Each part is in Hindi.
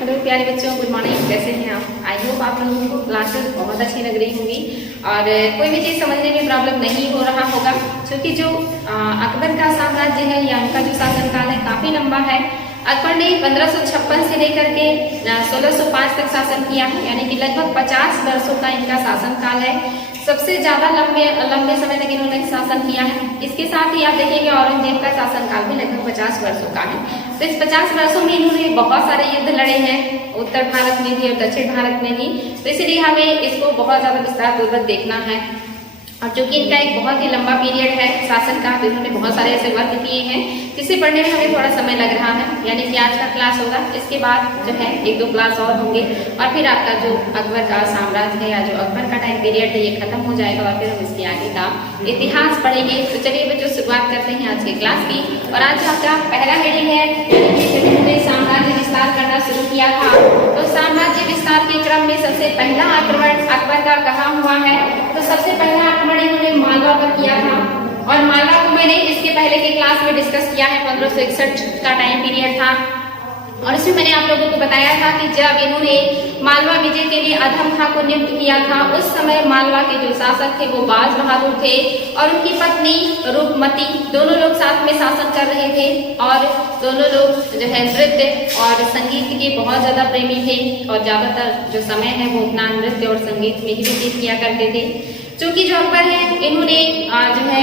हेलो प्यारे बच्चों, गुड मॉर्निंग। कैसे हैं आप? आई होप आप लोगों को क्लासेस बहुत अच्छी लग रही होंगी और कोई भी चीज़ समझने में प्रॉब्लम नहीं हो रहा होगा, क्योंकि जो अकबर का साम्राज्य है या उनका जो शासनकाल है काफ़ी लंबा है। अकबर ने 1556 से लेकर के 1605 तक शासन किया है, यानी कि लगभग 50 वर्षों का इनका शासनकाल है। सबसे ज्यादा लंबे समय तक इन्होंने शासन किया है। इसके साथ ही आप देखेंगे औरंगजेब का शासनकाल भी लगभग 50 वर्षों का है। तो इस 50 वर्षों में इन्होंने बहुत सारे युद्ध लड़े हैं, उत्तर भारत में भी और दक्षिण भारत में भी। तो इसलिए हमें इसको बहुत ज्यादा विस्तार पूर्वक देखना है। और चूंकि इनका एक बहुत ही लंबा पीरियड है शासन का, तो इन्होंने बहुत सारे ऐसे वर्क किए हैं जिसे पढ़ने में हमें थोड़ा समय लग रहा है। यानी कि आज का क्लास होगा, इसके बाद जो है 1-2 क्लास और होंगे और फिर आपका जो अकबर का साम्राज्य है या जो अकबर का टाइम पीरियड है ये खत्म हो जाएगा और फिर हम इसके आगे का इतिहास पढ़ेंगे। तो चलिए बच्चों, शुरुआत करते हैं आज के क्लास की। और आज आपका पहला हेडिंग है, जब इन्होंने साम्राज्य विस्तार करना शुरू किया था तो साम्राज्य विस्तार के क्रम में सबसे पहला आक्रमण अकबर का कहाँ हुआ है? तो सबसे पहला आक्रमण इन्होंने मालवा पर किया था। और मालवा को मैंने इसके पहले के क्लास में डिस्कस किया है। 1561 का टाइम पीरियड था और इसमें मैंने आप लोगों को बताया था कि जब इन्होंने मालवा विजय के लिए अधम खां को नियुक्त किया था, उस समय मालवा के जो शासक थे वो बाज बहादुर थे और उनकी पत्नी रूपमती, दोनों लोग साथ में शासन कर रहे थे। और दोनों लोग जो है नृत्य और संगीत के बहुत ज्यादा प्रेमी थे और ज्यादातर जो समय है वो अपना नृत्य और संगीत में ही व्यतीत किया करते थे। चूंकि जो अकबर है इन्होंने जो है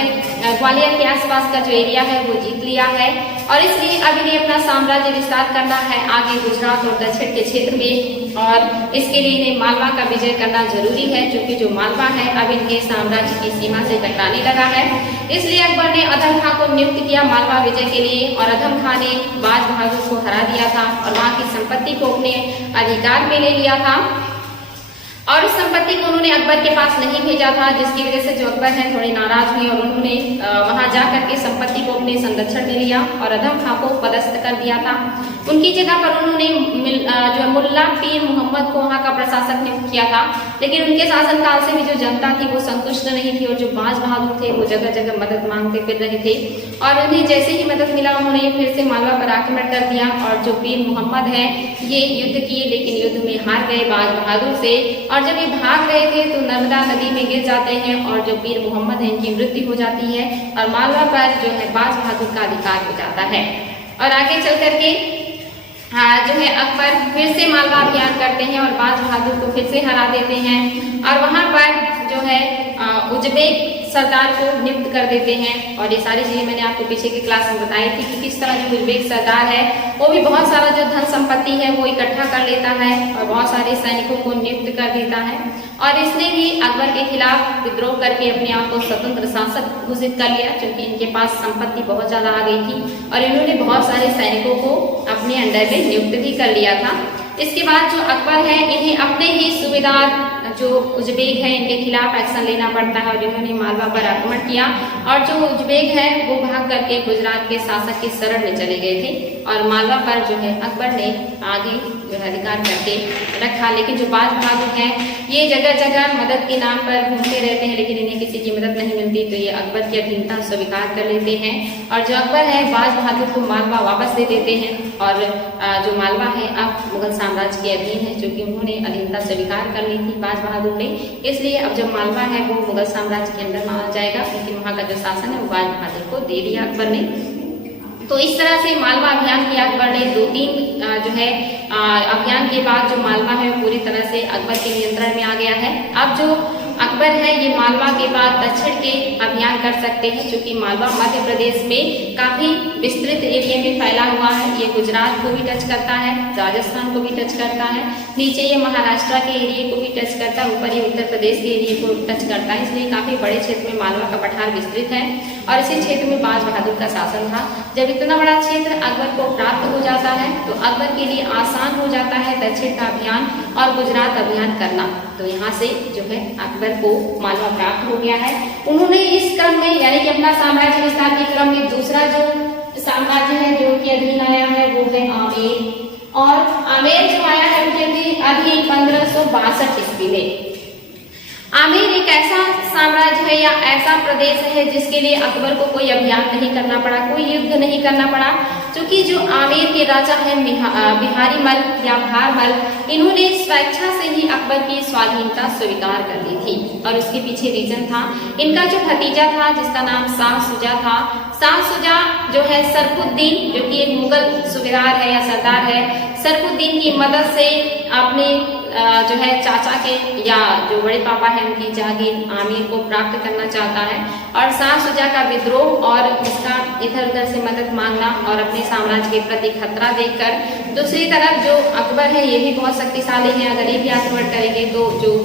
ग्वालियर के आसपास का जो एरिया है वो जीत लिया है और इसलिए अब इन्हें अपना साम्राज्य विस्तार करना है आगे गुजरात और दक्षिण के क्षेत्र में। और इसके लिए इन्हें मालवा का विजय करना जरूरी है, क्योंकि जो मालवा है अब इनके साम्राज्य की सीमा से टकराने लगा है। इसलिए अकबर ने अधम खां को नियुक्त किया मालवा विजय के लिए और अधम खां ने बाज बहादुर को हरा दिया था और वहां की संपत्ति को अपने अधिकार में ले लिया था। और उस संपत्ति को उन्होंने अकबर के पास नहीं भेजा था, जिसकी वजह से जो अकबर हैं थोड़े नाराज हुए और उन्होंने वहां जाकर के संपत्ति को अपने संरक्षण में लिया और अधम खां को पदस्थ कर दिया था। उनकी जगह पर उन्होंने जो मुल्ला पीर मोहम्मद को वहां का प्रशासक नियुक्त किया था। लेकिन उनके शासनकाल से भी जो जनता थी वो संतुष्ट नहीं थी और जो बाज बहादुर थे वो जगह जगह मदद मांगते फिर रहे थे और उन्हें जैसे ही मदद मिला उन्होंने फिर से मालवा पर आक्रमण कर दिया। और जो पीर मोहम्मद है ये युद्ध किए, लेकिन युद्ध में हार गए बाज बहादुर से। और जब ये भाग रहे थे तो नर्मदा नदी में गिर जाते हैं और जो पीर मोहम्मद है इनकी मृत्यु हो जाती है और मालवा पर जो है बाज बहादुर का अधिकार हो जाता है। और आगे चल करके जो है अकबर फिर से मालवा अभियान करते हैं और बाज बहादुर को फिर से हरा देते हैं और वहां पर जो है उज्बेक सरदार को नियुक्त कर देते हैं। और ये सारी चीजें मैंने आपको पीछे की क्लास में बताई थी कि किस तरह जो उज्बेक सरदार है वो भी बहुत सारा जो धन संपत्ति है वो इकट्ठा कर लेता है और बहुत सारे सैनिकों को नियुक्त कर देता है। और इसने भी अकबर के खिलाफ विद्रोह करके अपने आप को स्वतंत्र शासक घोषित कर लिया, क्योंकि इनके पास संपत्ति बहुत ज्यादा आ गई थी और इन्होंने बहुत सारे सैनिकों को अपने अंडर में नियुक्त भी कर लिया था। इसके बाद जो अकबर है इन्हें अपने ही सूबेदार जो उज्बेक है इनके खिलाफ एक्शन लेना पड़ता है और इन्होंने मालवा पर आक्रमण किया और जो उज्बेक है वो भाग करके गुजरात के शासक की शरण में चले गए थे और मालवा पर जो है अकबर ने आगे जो है अधिकार करके रखा। लेकिन जो बाज बहादुर है ये जगह जगह मदद के नाम पर घूमते रहते हैं, लेकिन इन्हें किसी की मदद नहीं मिलती तो ये अकबर की अधीनता स्वीकार कर लेते हैं और जो अकबर है बाज बहादुर को मालवा वापस दे देते हैं और जो मालवा है अब मुगल साम्राज्य के अधीन है, क्योंकि उन्होंने अधीनता स्वीकार कर ली थी बाज बहादुर ने। इसलिए अब जो मालवा है वो मुगल साम्राज्य के अंदर माना जाएगा, लेकिन वहां का जो शासन है वो बाज बहादुर को दे दिया अकबर ने। तो इस तरह से मालवा अभियान किया अकबर ने। 2-3 जो है अभियान के बाद जो मालवा है वो पूरी तरह से अकबर के नियंत्रण में आ गया है। अब जो अकबर है ये मालवा के बाद दक्षिण के अभियान कर सकते हैं, क्योंकि मालवा मध्य प्रदेश में काफी विस्तृत एरिया में फैला हुआ है। ये गुजरात को भी टच करता है, राजस्थान को भी टच करता है, नीचे ये महाराष्ट्र के एरिया को भी टच करता है, ऊपर ये उत्तर प्रदेश के एरिया को टच करता है। इसलिए काफी बड़े क्षेत्र में मालवा का पठार विस्तृत है और इसी क्षेत्र में बाज बहादुर का शासन था। जब इतना बड़ा क्षेत्र अकबर को प्राप्त हो जाता है तो अकबर के लिए आसान हो जाता है दक्षिण का अभियान और गुजरात अभियान करना। तो यहाँ से जो है अकबर को मालवा प्राप्त हो गया है। उन्होंने इस क्रम में यानी कि अपना साम्राज्य विस्तार के क्रम में दूसरा जो साम्राज्य है जो उनके अधीन आया है वो है आमेर। और आमेर जो आया है उनके अधीन 1562 ईस्वी में। आमेर एक ऐसा साम्राज्य है या ऐसा प्रदेश है जिसके लिए अकबर को कोई अभियान नहीं करना पड़ा, कोई युद्ध नहीं करना पड़ा, क्योंकि जो आमेर के राजा है बिहारी मल या भारमल, इन्होंने स्वेच्छा से ही अकबर की स्वाधीनता स्वीकार कर ली थी। और उसके पीछे रीजन था, इनका जो भतीजा था जिसका नाम शाह शुजा था, शाह शुजा जो है सरफुद्दीन, जो कि एक मुगल सूबेदार है या सरदार है, सरफुद्दीन की मदद से अपने जो है चाचा के या जो बड़े पापा है उनकी जागीर आमेर को प्राप्त करना चाहता है। और शाह शुजा का विद्रोह और इसका इधर उधर से मदद मांगना और अपने साम्राज्य के प्रति खतरा देखकर, दूसरी तरफ जो अकबर है ये भी बहुत शक्तिशाली है, अगर ये भी आक्रमण करेंगे तो जो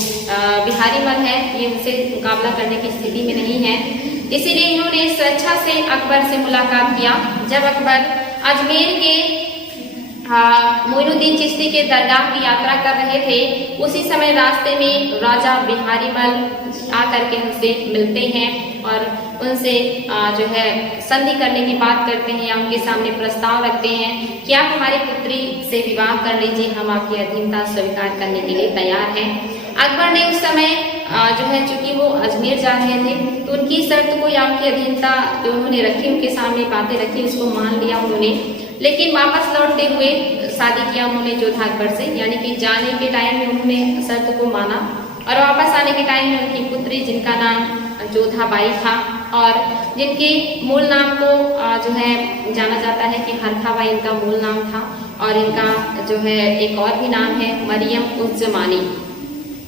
बिहारी मल है ये उनसे मुकाबला करने की स्थिति में नहीं है। इसीलिए इन्होंने स्वेच्छा से अकबर से मुलाकात किया। जब अकबर अजमेर के मोइनुद्दीन चिश्ती के दरगाह की यात्रा कर रहे थे, उसी समय रास्ते में राजा बिहारी मल आकर के उनसे मिलते हैं और उनसे जो है संधि करने की बात करते हैं या उनके सामने प्रस्ताव रखते हैं कि आप हमारी पुत्री से विवाह कर लीजिए, हम आपकी अधीनता स्वीकार करने के लिए तैयार हैं। अकबर ने उस समय जो है चूंकि वो अजमेर जा रहे थे तो उनकी शर्त को या उनकी अधीनता जो उन्होंने रखी, उनके सामने बातें रखी, उसको मान लिया उन्होंने। लेकिन वापस लौटते हुए शादी किया उन्होंने जोधा अकबर से, यानी कि जाने के टाइम में उन्होंने शर्त को माना और वापस आने के टाइम में उनकी पुत्री जिनका नाम जोधा बाई था और जिनके मूल नाम को जो है जाना जाता है कि हरखा बाई इनका मूल नाम था और इनका जो है एक और भी नाम है मरियम उज जमानी,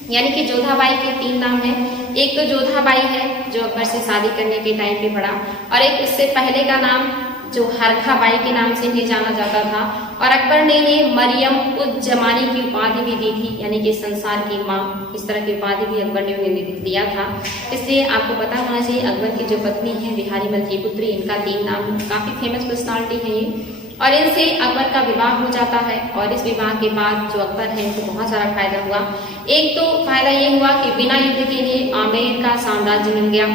यानी कि जोधाबाई के 3 नाम हैं। एक तो जोधाबाई है जो अकबर से शादी करने के टाइम पे पड़ा और एक उससे पहले का नाम जो हरखा बाई के नाम से भी जाना जाता था और अकबर ने इन्हें मरियम उज जमानी की उपाधि भी दी थी, यानी कि संसार की माँ, इस तरह की उपाधि भी अकबर ने उन्हें दिया था। इसलिए आपको पता होना चाहिए अकबर की जो पत्नी है बिहारी मल की पुत्री, इनका 3 नाम, काफी फेमस पर्सनालिटी है ये। और इनसे अकबर का विवाह हो जाता है और इस विवाह के बाद जो अकबर है इनको बहुत सारा फायदा हुआ। एक तो फायदा ये हुआ कि बिना युद्ध के लिए आमेर का साम्राज्य मिल गया।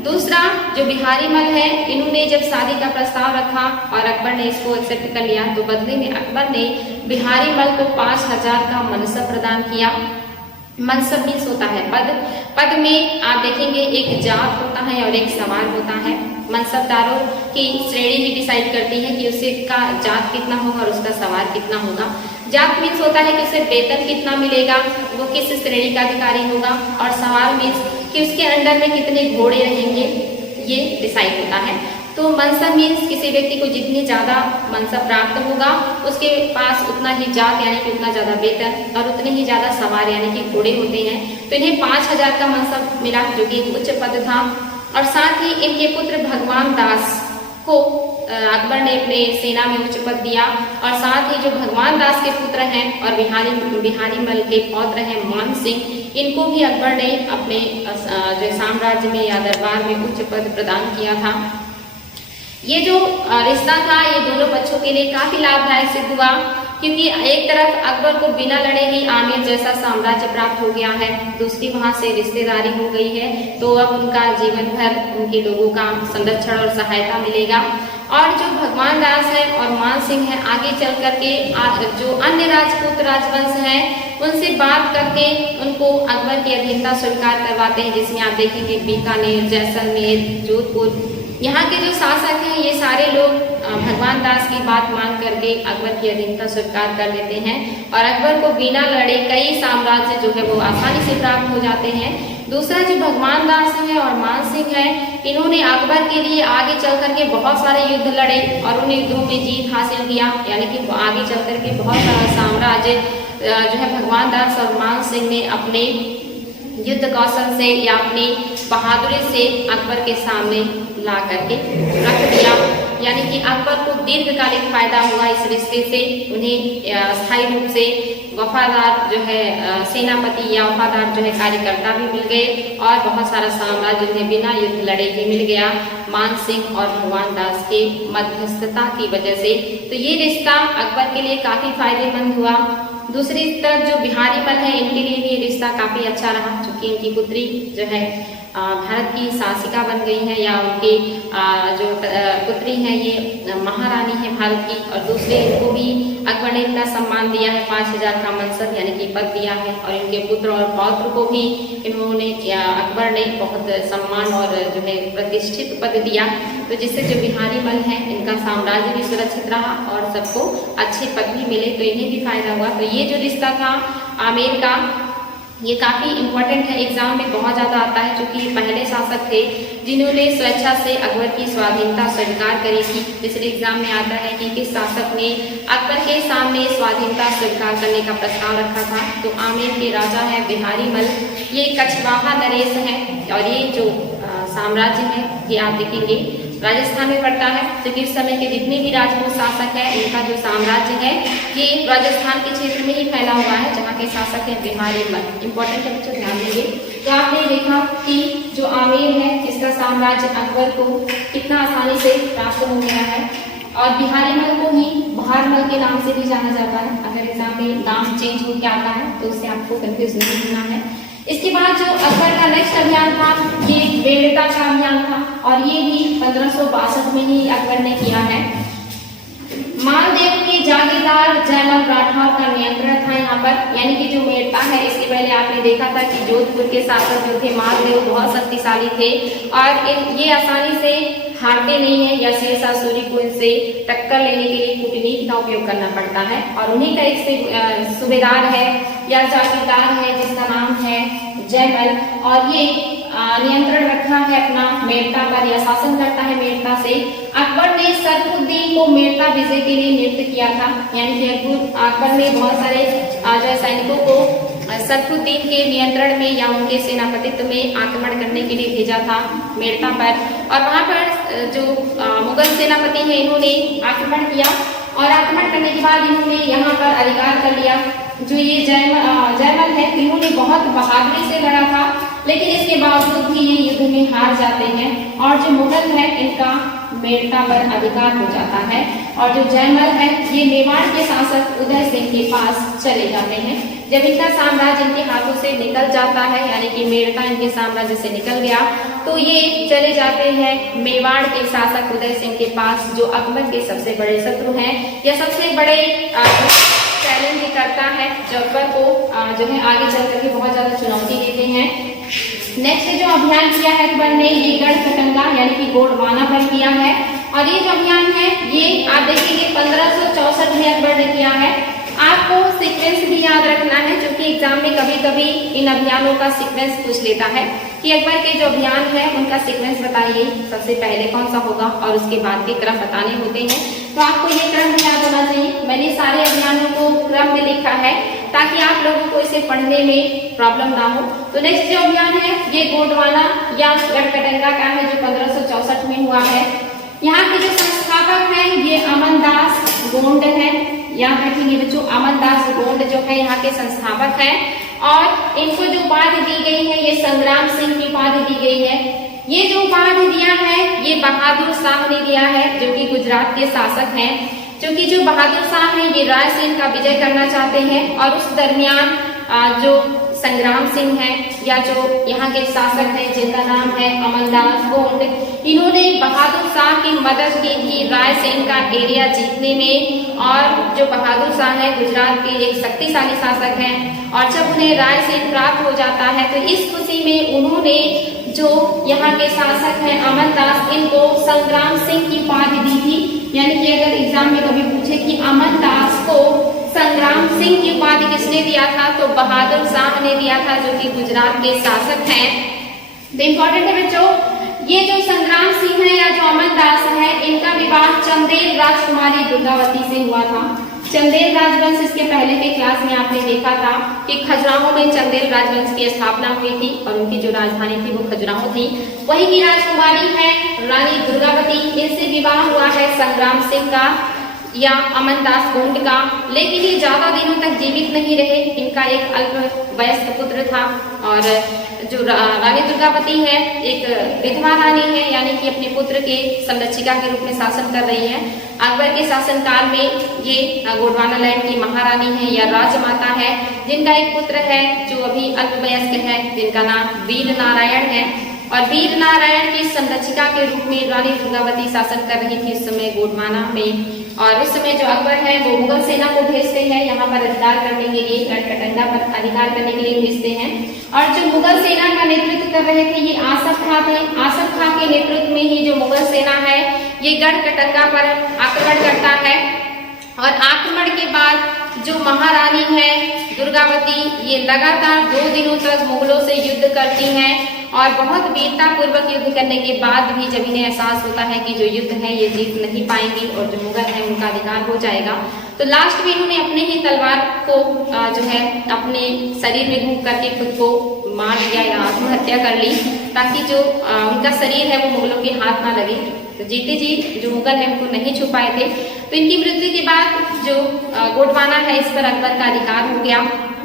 दूसरा, जो बिहारी मल है इन्होंने जब शादी का प्रस्ताव रखा और अकबर ने इसको एक्सेप्ट कर लिया तो बदले में अकबर ने बिहारी मल को 5000 का मनसब प्रदान किया। मनसब मीन्स होता है पद। पद में आप देखेंगे एक जात होता है और एक सवार होता है। मनसबदारों की श्रेणी ही डिसाइड करती है कि उसे का जात कितना होगा और उसका सवार कितना होगा। जात मीन्स होता है कि उसे वेतन कितना मिलेगा, वो किस श्रेणी का अधिकारी होगा, और सवार मीन्स कि उसके अंडर में कितने घोड़े रहेंगे, ये डिसाइड होता है। तो मनसब मीन्स किसी व्यक्ति को जितनी ज्यादा मनसब प्राप्त होगा उसके पास उतना ही जात यानी कि उतना ज्यादा वेतन और उतने ही ज्यादा सवार यानी कि घोड़े होते हैं। तो इन्हें 5000 का मनसब मिला जो कि एक उच्च पद था। और साथ ही इनके पुत्र भगवान दास को अकबर ने अपने सेना में उच्च पद दिया और साथ ही जो भगवान दास के पुत्र हैं और बिहारी मल के पौत्र हैं मान सिंह, इनको भी अकबर ने अपने जो साम्राज्य में या दरबार में उच्च पद प्रदान किया था। ये जो रिश्ता था ये दोनों बच्चों के लिए काफी लाभदायक सिद्ध हुआ, क्योंकि एक तरफ अकबर को बिना लड़े ही आमेर जैसा साम्राज्य प्राप्त हो गया है, दूसरी वहां से रिश्तेदारी हो गई है, तो अब उनका जीवन भर उनके लोगों का संरक्षण और सहायता मिलेगा। और जो भगवान दास है और मान सिंह है आगे चल करके जो अन्य राजपूत राजवंश हैं उनसे बात करके उनको अकबर की अधीनता स्वीकार करवाते हैं, जिसमें आप देखेंगे बीकानेर, जैसलमेर, जोधपुर, यहाँ के जो शासक हैं ये सारे लोग भगवान दास की बात मान करके अकबर की अधीनता स्वीकार कर लेते हैं और अकबर को बिना लड़े कई साम्राज्य जो है वो आसानी से प्राप्त हो जाते हैं। दूसरा, जो भगवान दास है और मान सिंह है, इन्होंने अकबर के लिए आगे चल करके बहुत सारे युद्ध लड़े और उन युद्धों में जीत हासिल किया, यानी कि आगे चल करके बहुत सारा साम्राज्य जो है भगवान दास और मान सिंह ने अपने युद्ध कौशल से या अपनी बहादुरी से अकबर के सामने ला करके रख दिया, यानी कि अकबर को दीर्घकालिक फायदा हुआ इस रिश्ते से। उन्हें स्थायी रूप से वफादार जो है सेनापति या वफादार जो है कार्यकर्ता भी मिल गए और बहुत सारा साम्राज्य उन्हें बिना युद्ध लड़े ही मिल गया मान सिंह और भगवान दास के मध्यस्थता की वजह से। तो ये रिश्ता अकबर के लिए काफी फायदेमंद हुआ। दूसरी तरफ जो बिहारी मल है इनके लिए भी रिश्ता काफी अच्छा रहा, क्योंकि इनकी पुत्री जो है भारत की शासिका बन गई हैं, या उनकी जो पुत्री हैं ये महारानी है भारत की। और दूसरे इनको भी अकबर ने इतना सम्मान दिया है, 5000 का मनसब यानी कि पद दिया है। और इनके पुत्र और पौत्र को भी इन्होंने अकबर ने बहुत सम्मान और जो है प्रतिष्ठित पद दिया, तो जिससे जो बिहारी मल हैं इनका साम्राज्य भी सुरक्षित रहा और सबको अच्छे पद भी मिले, तो इन्हें भी फायदा हुआ। तो ये जो रिश्ता था आमेर का, ये काफ़ी इम्पोर्टेंट है, एग्जाम में बहुत ज़्यादा आता है, क्योंकि पहले शासक थे जिन्होंने स्वेच्छा से अकबर की स्वाधीनता स्वीकार करी थी। तीसरे एग्जाम में आता है कि किस शासक ने अकबर के सामने स्वाधीनता स्वीकार करने का प्रस्ताव रखा था। तो आमेर के राजा हैं बिहारी मल, ये कछवाहा नरेश हैं। और ये जो साम्राज्य है ये आप देखेंगे राजस्थान में पड़ता है, क्योंकि इस समय के जितने भी राजपूत शासक हैं इनका जो साम्राज्य है ये राजस्थान के क्षेत्र में ही फैला हुआ है, जहाँ के शासक हैं बिहारी मल। इंपॉर्टेंट है बच्चों, ध्यान देंगे। तो आपने देखा कि जो आमेर है इसका साम्राज्य अकबर को कितना आसानी से प्राप्त हो गया है, और बिहारी मल को ही बहारमल के नाम से भी जाना जाता है। अगर एग्जाम में नाम चेंज हो के आता है तो उससे आपको कंफ्यूज नहीं होना है। इसके बाद जो अकबर का नेक्स्ट अभियान था ये बेड़ता का अभियान था, और ये भी 1562 में ही अकबर ने किया है। मालदेव के जागीरदार जयमल राठौर का नियंत्रण था यहाँ पर, यानी कि जो मेड़ता है, इसके पहले आपने देखा था कि जोधपुर के शासक जो थे मालदेव बहुत शक्तिशाली थे, और ये आसानी से हारते नहीं है, या शेरशाह सूरी को इनसे टक्कर लेने के लिए कूटनीति का उपयोग करना पड़ता है। और उन्हीं का एक सूबेदार है या जागीरदार है जिसका नाम है जयमल, और ये नियंत्रण रखा है अपना मेड़ता पर, या शासन करता है मेड़ता से। अकबर ने सरफुद्दीन को मेड़ता विजय के लिए नियुक्त किया था, यानी कि अकबर ने बहुत सारे जो सैनिकों को सरफुद्दीन के नियंत्रण में या उनके सेनापतित्व में आक्रमण करने के लिए भेजा था मेड़ता पर। और वहां पर जो मुगल सेनापति हैं इन्होंने आक्रमण किया, और आक्रमण करने के बाद इन्होंने यहाँ पर अधिकार कर लिया। जो ये जयमल है इन्होंने बहुत बहादुरी से लड़ा था, लेकिन इसके बावजूद भी ये युद्ध में हार जाते हैं, और जो मुगल है इनका मेड़ता पर अधिकार हो जाता है। और जो जयमल है ये मेवाड़ के शासक उदय सिंह के पास चले जाते हैं। जब इनका साम्राज्य इनके हाथों से निकल जाता है, यानी कि मेड़ता इनके साम्राज्य से निकल गया, तो ये चले जाते हैं मेवाड़ के शासक उदय सिंह के पास, जो अकबर के सबसे बड़े शत्रु हैं, या सबसे बड़े चैलेंज करता है, जो अकबर को जो है आगे चल करके बहुत ज्यादा चुनौती देते हैं। नेक्स्ट जो अभियान किया है अकबर ने, ये गढ़कटंगा यानी कि गोंडवाना पर किया है। और ये जो अभियान है ये आप देखेंगे 1564 में अकबर ने किया है। आपको सीक्वेंस भी याद रखना है, क्योंकि एग्जाम में कभी कभी इन अभियानों का सीक्वेंस पूछ लेता है कि अकबर के जो अभियान है उनका सीक्वेंस बताइए, सबसे पहले कौन सा होगा, और उसके बाद के क्रम बताने होते हैं। तो आपको ये क्रम याद होना चाहिए। मैंने सारे अभियानों को क्रम में लिखा है ताकि आप लोगों को इसे पढ़ने में प्रॉब्लम ना हो। तो नेक्स्ट जो अभियान है ये गोंडवाना या गढ़कटंगा का है, जो 1564 में हुआ है। यहाँ के जो संस्थापक हैं ये अमनदास गोंड है, यहाँ रखेंगे बच्चों, अमनदास गोंड जो है यहाँ के संस्थापक हैं। और इनको जो उपाधि दी गई है ये संग्राम सिंह की उपाधि दी गई है। ये जो उपाधि दिया है ये बहादुर शाह ने दिया है, जो कि गुजरात के शासक हैं। क्योंकि जो बहादुर शाह हैं ये रायसेन का विजय करना चाहते हैं, और उस दरमियान जो संग्राम सिंह हैं या जो यहाँ के शासक हैं जिनका नाम है अमनदास गोंड, इन्होंने बहादुर शाह की मदद की थी रायसेन का एरिया जीतने में। और जो बहादुर शाह है गुजरात के एक शक्तिशाली शासक हैं, और जब उन्हें रायसेन प्राप्त हो जाता है तो इस खुशी में उन्होंने जो यहाँ के शासक हैं अमनदास, इनको संग्राम सिंह की उपाधि दी थी। यानी कि अगर एग्जाम में कभी पूछे कि अमनदास को संग्राम सिंह की उपाधि किसने दिया था, तो बहादुर शाह ने दिया था, जो कि गुजरात के शासक हैं। तो इम्पोर्टेंट है बच्चों, ये जो संग्राम सिंह है या जो अमनदास है, इनका विवाह चंदेल राजकुमारी दुर्गावती से हुआ था। चंदेल राजवंश, इसके पहले के क्लास में आपने देखा था कि खजुराहो में चंदेल राजवंश की स्थापना हुई थी, और उनकी जो राजधानी थी वो खजुराहो थी। वही की राजकुमारी है रानी दुर्गावती, इनसे विवाह हुआ है संग्राम सिंह का या अमनदास गोंड का। लेकिन ये ज्यादा दिनों तक जीवित नहीं रहे, इनका एक अल्प वयस्क पुत्र था। और जो रानी दुर्गावती है एक विधवा रानी है, यानी कि अपने पुत्र के संरक्षिका के रूप में शासन कर रही है। अकबर के शासनकाल में ये गोंडवाना लैंड की महारानी है या राजमाता है, जिनका एक पुत्र है जो अभी अल्पवयस्क है, जिनका नाम वीर नारायण है। और वीर नारायण की संरक्षिका के रूप में रानी दुर्गावती शासन कर रही थी उस समय गोंडवाना में। और उस समय जो अकबर है वो मुगल सेना को भेजते हैं यहाँ पर अधिकार करने के लिए, गढ़कटंगा पर अधिकार करने के लिए भेजते हैं। और जो मुगल सेना का नेतृत्व कर रहे थे ये आसफ खां थे। आसफ खां के नेतृत्व में ही जो मुगल सेना है ये गढ़कटंगा पर आक्रमण करता है। और आक्रमण के बाद जो महारानी है दुर्गावती ये लगातार 2 दिनों तक मुगलों से युद्ध करती हैं और बहुत वीरता पूर्वक युद्ध करने के बाद भी जब इन्हें एहसास होता है कि जो युद्ध है ये जीत नहीं पाएंगी और जो मुगल है उनका अधिकार हो जाएगा, तो लास्ट में इन्होंने अपने ही तलवार को जो है अपने शरीर में घूम करके खुद को मार दिया या आत्महत्या कर ली, ताकि जो उनका शरीर है वो मुगलों के हाथ ना लगे। तो जीते जी जो मुगल है उनको नहीं छू पाए थे। तो इनकी मृत्यु के बाद जो गोंडवाना है इस पर अकबर का अधिकार हो गया,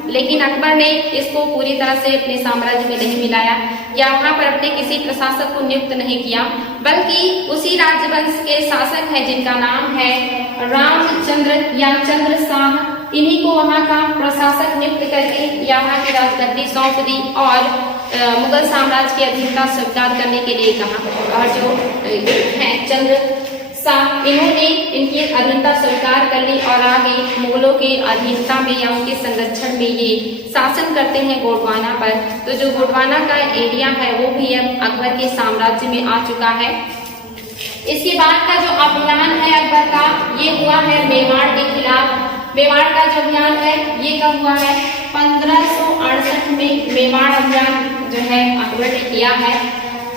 लेकिन अकबर ने इसको पूरी तरह से अपने साम्राज्य में नहीं मिलाया या वहां पर अपने किसी प्रशासक को नियुक्त नहीं किया, बल्कि उसी राजवंश के शासक हैं जिनका नाम है रामचंद्र या चंद्र शाह, इन्हीं को वहां का प्रशासक नियुक्त करके यहाँ की राजगद्दी सौंप दी और मुगल साम्राज्य की अधीनता स्वीकार करने के लिए कहा। और जो है चंद्र शाह इन्होंने इनकी अधीनता स्वीकार कर ली और आगे मुगलों के अधीनता में या उनके संरक्षण में ये शासन करते हैं गोंडवाना पर। तो जो गोंडवाना का एरिया है वो भी अब अकबर के साम्राज्य में आ चुका है। इसके बाद का जो अभियान है अकबर का ये हुआ है मेवाड़ के खिलाफ। मेवाड़ का जो अभियान है ये कब हुआ है? 1568 में मेवाड़ अभियान जो है अकबर ने किया है।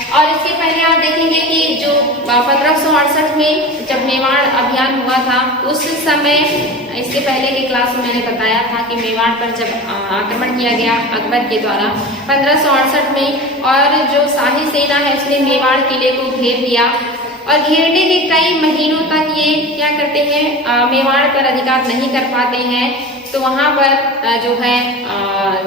और इसके पहले आप देखेंगे कि जो 1568 में जब मेवाड़ अभियान हुआ था उस समय, इसके पहले की क्लास में मैंने बताया था कि मेवाड़ पर जब आक्रमण किया गया अकबर के द्वारा 1568 में, और जो शाही सेना है उसने मेवाड़ किले को घेर लिया और घेरने के कई महीनों तक ये क्या करते हैं मेवाड़ पर अधिकार नहीं कर पाते हैं। तो वहां पर जो है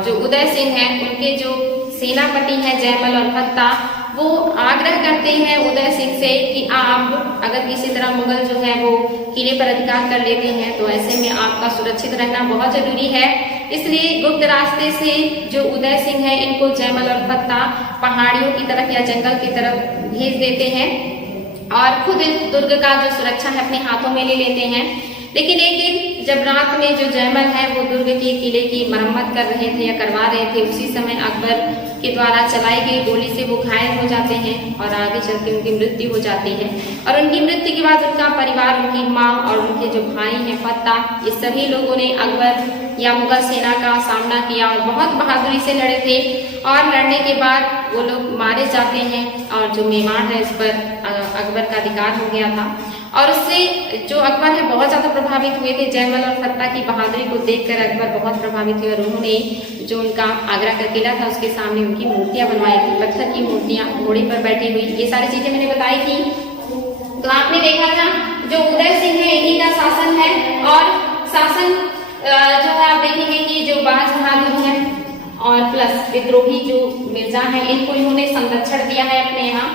जो उदय सिंह है उनके जो सेनापति हैं जयमल और फत्ता, वो आग्रह करते हैं उदय सिंह से कि आप अगर किसी तरह मुगल जो है वो किले पर अधिकार कर लेते हैं तो ऐसे में आपका सुरक्षित रहना बहुत जरूरी है। इसलिए गुप्त रास्ते से जो उदय सिंह है इनको जयमल और फत्ता पहाड़ियों की तरफ या जंगल की तरफ भेज देते हैं और खुद दुर्ग का जो सुरक्षा है अपने हाथों में ले लेते हैं। लेकिन एक दिन जब रात में जो जयमल है वो दुर्ग के किले की मरम्मत कर रहे थे या करवा रहे थे, उसी समय अकबर के द्वारा चलाई गई गोली से वो घायल हो जाते हैं और आगे चल के उनकी मृत्यु हो जाती है। और उनकी मृत्यु के बाद उनका परिवार, उनकी माँ और उनके जो भाई हैं फत्ता, ये सभी लोगों ने अकबर या मुगल सेना का सामना किया और बहुत बहादुरी से लड़े थे। और लड़ने के बाद वो लोग मारे जाते हैं और जो मेवाड़ है इस पर अकबर का अधिकार हो गया था। और उससे जो अकबर है बहुत ज्यादा प्रभावित हुए थे। जयमल और फत्ता की बहादुरी को देखकर अकबर बहुत प्रभावित हुए और उन्होंने जो उनका आगरा का किला था उसके सामने उनकी मूर्तियां बनवाई थी, पत्थर की मूर्तियां घोड़े पर बैठी हुई। ये सारी चीजें मैंने बताई थी। तो आपने देखा था जो उदय सिंह है इन्हीं का शासन है और शासन जो है आप देखेंगे कि जो बाज बहादुर है और प्लस विद्रोही जो मिर्जा है इनको इन्होंने संरक्षण दिया है अपने यहाँ,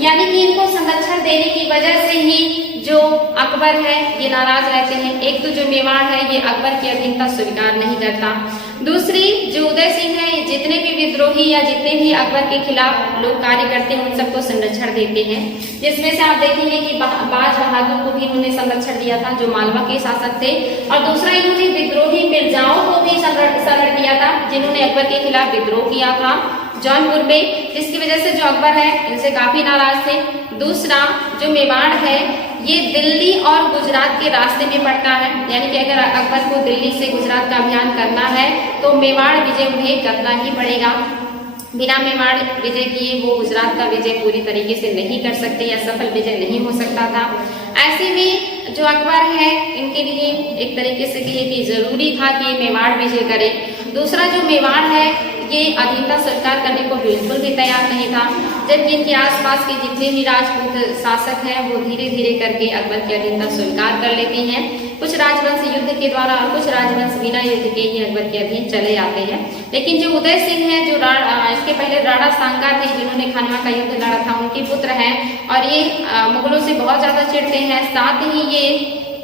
यानी कि इनको संरक्षण देने की वजह से ही जो अकबर है ये नाराज रहते हैं। एक तो जो मेवाड़ है ये अकबर की अधीनता स्वीकार नहीं करता, दूसरी जो उदय सिंह है जितने भी विद्रोही या जितने भी अकबर के खिलाफ लोग कार्य करते हैं उन सबको संरक्षण देते हैं। जिसमें से आप देखेंगे कि बाज बहादुर को भी इन्होंने संरक्षण दिया था जो मालवा के शासक थे, और दूसरा इन्होंने विद्रोही मिर्जाओं को भी संरक्षण दिया था जिन्होंने अकबर के खिलाफ विद्रोह किया था जौनपुर में, जिसकी वजह से जो अकबर है इनसे काफी नाराज थे। दूसरा जो मेवाड़ है ये दिल्ली और गुजरात के रास्ते में पड़ता है, यानी कि अगर अकबर को दिल्ली से गुजरात का अभियान करना है तो मेवाड़ विजय उन्हें करना ही पड़ेगा। बिना मेवाड़ विजय किए वो गुजरात का विजय पूरी तरीके से नहीं कर सकते या सफल विजय नहीं हो सकता था। ऐसे में जो अकबर है इनके लिए एक तरीके से कहे कि जरूरी था कि मेवाड़ विजय करे। दूसरा जो मेवाड़ है ये अधीनता स्वीकार करने को बिल्कुल भी तैयार नहीं था, जबकि इनके आसपास के जितने भी राजपूत शासक हैं वो धीरे धीरे करके अकबर की अधीनता स्वीकार कर लेते हैं। कुछ राजवंश युद्ध के द्वारा और कुछ राजवंश बिना युद्ध के ही अकबर के अधीन चले जाते हैं। लेकिन जो उदय सिंह है जो इसके पहले राणा सांगा थे जिन्होंने खानवा का युद्ध लड़ा था, उनके पुत्र हैं और ये मुगलों से बहुत ज्यादा चिढ़ते हैं। साथ ही ये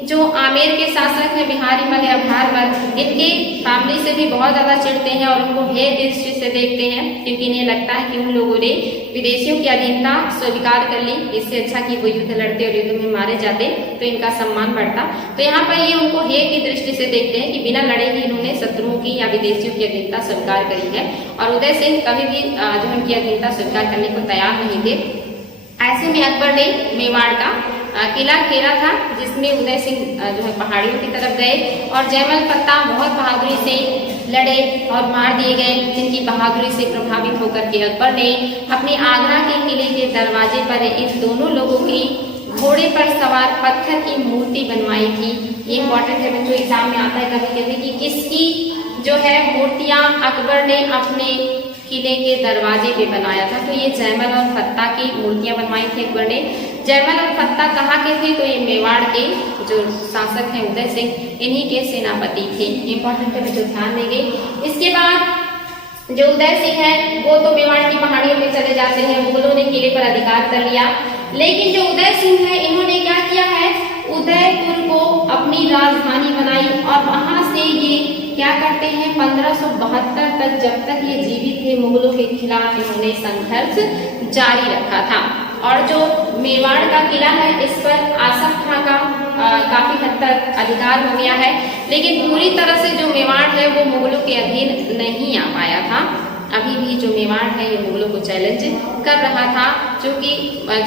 जो आमेर के शासक हैं बिहारीमल या भारमल, इनके फैमिली से भी बहुत ज्यादा चिढ़ते हैं और उनको हेय दृष्टि से देखते हैं, क्योंकि इन्हें लगता है कि उन लोगों ने विदेशियों की अधीनता स्वीकार कर ली। इससे अच्छा कि वो युद्ध लड़ते और युद्ध में मारे जाते तो इनका सम्मान बढ़ता। तो यहाँ पर ये उनको हेय की दृष्टि से देखते हैं कि बिना लड़े ही इन्होंने शत्रुओं की या विदेशियों की अधीनता स्वीकार करी है, और उदय सिंह कभी भी जो उनकी अधीनता स्वीकार करने को तैयार नहीं थे। ऐसे में अकबर ने मेवाड़ का किला घेरा था, जिसमें उदय सिंह जो है पहाड़ियों की तरफ गए और जयमल पत्ता बहुत बहादुरी से लड़े और मार दिए गए, जिनकी बहादुरी से प्रभावित होकर के अकबर ने अपने आगरा के किले के दरवाजे पर इन दोनों लोगों की घोड़े पर सवार पत्थर की मूर्ति बनवाई थी। ये इंपॉर्टेंट है बच्चों, एग्जाम में आता है कभी कभी कि किसकी जो है मूर्तियां अकबर ने अपने किले के दरवाजे पे बनाया था। तो ये जयमल और फत्ता की मूर्तियां बनवाई थी अकबर ने। जयमल और फत्ता कहाँ के थे? तो ये मेवाड़ के जो शासक हैं उदय सिंह, इन्हीं के सेनापति थे। इंपॉर्टेंट है जो ध्यान देंगे। इसके बाद जो उदय सिंह है वो तो मेवाड़ की पहाड़ियों में चले जाते हैं, मुगलों ने किले पर अधिकार कर लिया। लेकिन जो उदय सिंह है इन्होंने क्या किया है, उदयपुर को अपनी राजधानी बनाई और वहां से ये क्या करते हैं 1572 तक, जब तक ये जीवित थे, मुगलों के खिलाफ इन्होंने संघर्ष जारी रखा था। और जो मेवाड़ का किला है इस पर आसफ खां का काफी हद तक अधिकार हो गया है, लेकिन पूरी तरह से जो मेवाड़ है वो मुगलों के अधीन नहीं आ पाया था। अभी भी जो मेवाड़ है ये मुगलों को चैलेंज कर रहा था, क्योंकि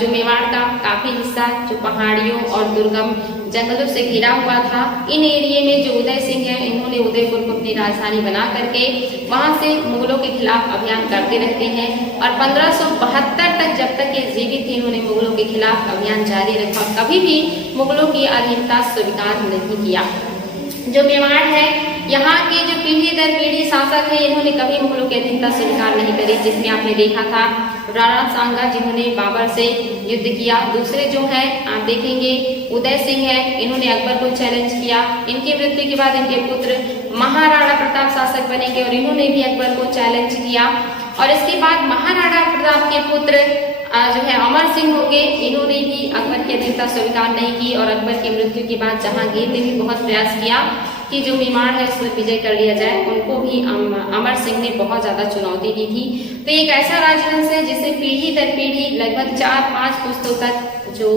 जो मेवाड़ का काफी हिस्सा जो पहाड़ियों और दुर्गम जंगलों से घिरा हुआ था, इन एरिया में जो उदय सिंह है इन्होंने उदयपुर को अपनी राजधानी बना करके वहां से मुगलों के खिलाफ अभियान करते रहते हैं। और 1572 तक जब तक ये जीवित थे इन्होंने मुगलों के खिलाफ अभियान जारी रखा, कभी भी मुगलों की अधीनता स्वीकार नहीं किया। जो मेवाड़ है यहाँ के जो पीढ़ी दर पीढ़ी शासक है इन्होंने कभी मुगलों की अधीनता स्वीकार नहीं करी, जिसमें आपने देखा था राणा सांगा जिन्होंने बाबर से युद्ध किया। दूसरे जो है आप देखेंगे उदय सिंह है, इन्होंने अकबर को चैलेंज किया। इनकी मृत्यु के बाद इनके पुत्र महाराणा प्रताप शासक बनेंगे और इन्होंने भी अकबर को चैलेंज किया। और इसके बाद महाराणा प्रताप के पुत्र जो है अमर सिंह होंगे, इन्होंने भी अकबर की अधीनता स्वीकार नहीं की। और अकबर की मृत्यु के बाद जहांगीर ने भी बहुत प्रयास किया कि जो मेवाड़ है उसमें विजय कर लिया जाए, उनको भी अमर सिंह ने बहुत ज्यादा चुनौती दी थी। तो एक ऐसा राजवंश है जिसे पीढ़ी दर पीढ़ी लगभग 4-5 पुस्तों तक जो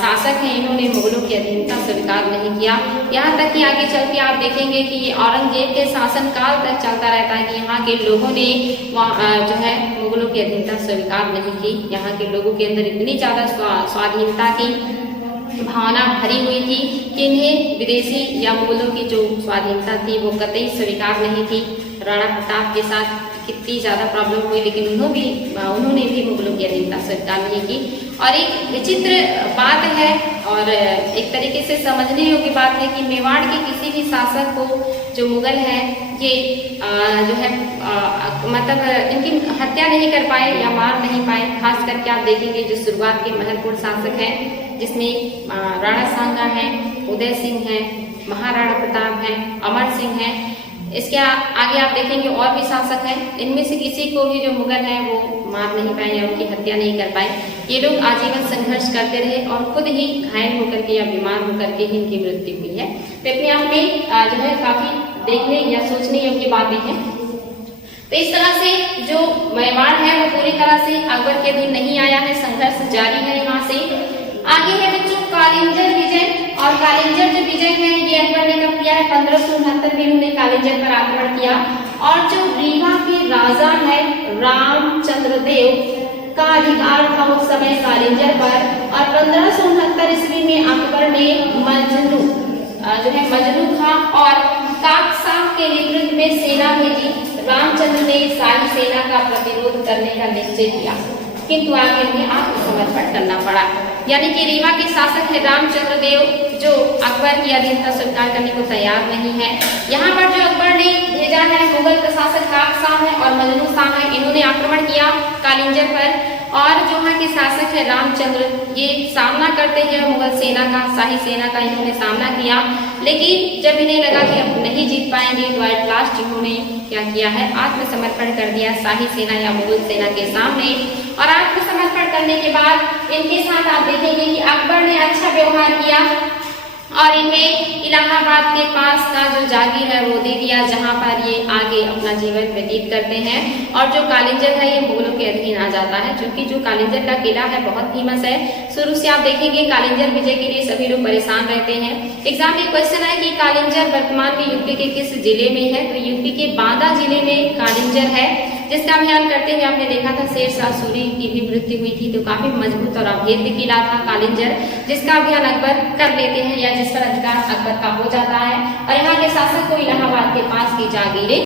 शासक हैं इन्होंने मुगलों की अधीनता स्वीकार नहीं किया। यहाँ तक कि आगे चल के आप देखेंगे कि ये औरंगजेब के शासनकाल तक चलता रहता है कि यहाँ के लोगों ने जो है मुगलों की अधीनता स्वीकार नहीं की। यहाँ के लोगों के अंदर इतनी ज्यादा स्वाधीनता की भावना भरी हुई थी कि इन्हें विदेशी या मुगलों की जो स्वाधीनता थी वो कतई स्वीकार नहीं थी। राणा प्रताप के साथ कितनी ज्यादा प्रॉब्लम हुई, लेकिन उन्होंने भी मुगलों की अधीनता स्वीकार नहीं की। और एक विचित्र बात है और एक तरीके से समझने योग्य बात है कि मेवाड़ के किसी भी शासक को जो मुगल है ये जो है मतलब इनकी हत्या नहीं कर पाए या मार नहीं पाए। खास करके आप देखेंगे जो शुरुआत के महत्वपूर्ण शासक हैं जिसमें राणा सांगा है, उदय सिंह है, महाराणा प्रताप है, अमर सिंह है। इसके आगे आप देखेंगे और भी शासक हैं, इनमें से किसी को भी जो मुगल हैं वो मार नहीं पाए या उनकी हत्या नहीं कर पाए। ये लोग आजीवन संघर्ष करते रहे और खुद ही घायल होकर के या बीमार होकर के ही इनकी मृत्यु हुई है। तो अपने आप में जो है काफी देखने या सोचने योग्य बातें हैं। तो इस तरह से जो मेवाड़ है वो पूरी तरह से अकबर के अधीन नहीं आया है, संघर्ष जारी है। यहाँ से आगे है बच्चों कालिंजर विजय। और कालिंजर जो विजय है ये अकबर ने कब किया है 1569 में इन्होंने कालिंजर पर आक्रमण किया। और जो रीवा के राजा है रामचंद्र देव का अधिकार था उस समय कालिंजर पर। और 1569 ईस्वी में अकबर ने मजनू जो है मजनू खां और काकसां के नेतृत्व में सेना भेजी। रामचंद्र ने सारी सेना का प्रतिरोध करने का निश्चय किया, किंतु आगे उन्हें आत्मसमर्पण करना पड़ा। यानी कि रीवा के शासक है रामचंद्र देव जो अकबर की अधीनता स्वीकार करने को तैयार नहीं है। यहाँ पर जो अकबर ने भेजा है मुगल प्रशासक काकसां है और मजनू खां है, इन्होंने आक्रमण किया कालिंजर पर। और जो यहाँ के शासक है रामचंद्र ये सामना करते हैं मुगल सेना का, शाही सेना का इन्होंने सामना किया। लेकिन जब इन्हें लगा कि अब नहीं जीत पाएंगे तो एट लास्ट इन्होंने क्या किया है आत्मसमर्पण कर दिया शाही सेना या मुगल सेना के सामने। और आत्मसमर्पण करने के बाद इनके साथ आप देखेंगे कि अकबर ने अच्छा व्यवहार किया और इन्हें इलाहाबाद के पास का जो जागीर है वो दे दिया, जहां पर ये आगे अपना जीवन व्यतीत करते हैं। और जो कालिंजर है ये मुगलों के अधीन आ जाता है, क्योंकि जो कालिंजर का किला है बहुत फेमस है। शुरू से आप देखेंगे कालिंजर विजय के लिए सभी लोग परेशान रहते हैं। एग्जाम में क्वेश्चन है कि कालिंजर वर्तमान में यूपी के किस जिले में है, तो यूपी के बांदा जिले में कालिंजर है, जिसका अभियान करते हुए आपने देखा था शेर शाह सूरी की भी मृत्यु हुई थी। तो काफी मजबूत और अभेद्य किला था कालिंजर, जिसका अभियान अकबर कर लेते हैं या जिस पर अधिकार अकबर का हो जाता है। और यहाँ के शासक को इलाहाबाद के पास की जागीरें